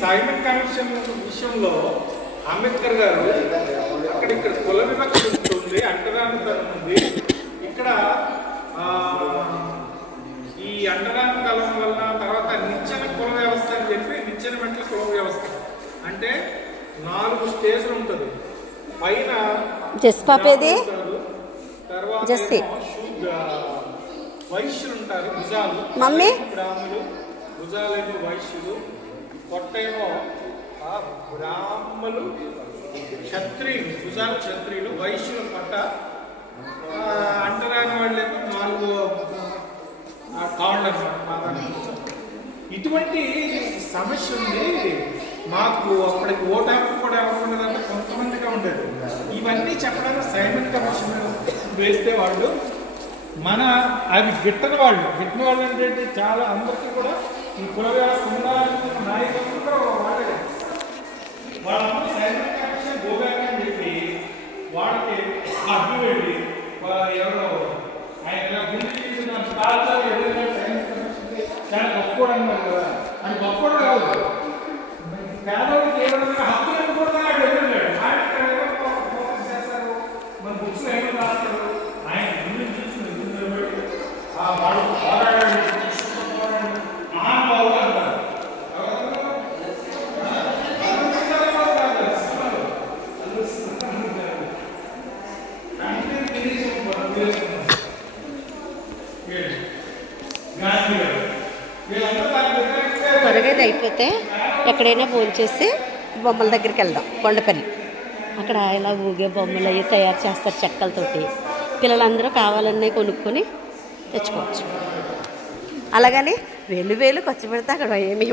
Simon commission విషయంలో అంబేద్కర్ గారు ఇక్కడ కుల వివక్ష ఉంటుంది, అంటరానితనం ఉంది. ఇక్కడ ఈ అంటరానితనం వలన తర్వాత నిచ్చెన కుల వ్యవస్థ అని చెప్పి నిచ్చెన మెట్ల కుల వ్యవస్థ అంటే 4 స్టేజ్లు ఉంటుంది. పైన తర్వాత వైశ్యులు ఉంటారు, భుజాలు బ్రాహ్మణులు, భుజాలేమో వైశ్యులు, పొట్టేమో బ్రాహ్మణులు, క్షత్రియులు, భుజాలు క్షత్రియులు, వైశ్యులు పొట్ట, అంటరాని వాళ్ళేమో 4 కాళ్ళు అన్నమాట. ఇటువంటి సమస్య ఉంది. మాకు అప్పటికి ఓటాకు కూడా ఎవరున్నదంటే కొంతమందిగా ఉండేది. ఇవన్నీ చెప్పడానికి సైమన్ కమిషన్ వేస్తే వాళ్ళు అవి గిట్టని వాళ్ళు అంటే చాలా అందరికీ కూడా ఈ కుల వ్యవస్థ ఉండాలనుకున్న నాయకులు కూడా వాళ్ళే. వాళ్ళందరూ సైమన్ కమిషన్ గోబ్యాక్ అని చెప్పి వాళ్ళకి అడ్డు వెళ్ళి ఎవరో ఆయన గుండె చాలా గొప్పడు అన్నారు కదా, అని గొప్పడు కాదు. పేదవాళ్ళకి ఏమైనా హక్కులు అనుకుంటున్నా ఎదురులేడు. ఆయన చేస్తారు, మన బుక్స్ ఏమో రాస్తారు. ఆయన గుండె చూసి వాళ్ళు పోరాడండి, మహానుభావులు అంటారు. త్వరగా ఇది అయిపోతే ఎక్కడైనా ఫోన్ చేసి బొమ్మల దగ్గరికి వెళ్దాం. కొండపల్లి అక్కడ ఇలా ఊగే బొమ్మలు అవి తయారు చేస్తారు చెక్కలతోటి. పిల్లలందరూ కావాలన్నీ కొనుక్కొని తెచ్చుకోవచ్చు. అలాగని వేలు ఖర్చు పెడితే అక్కడ ఏమి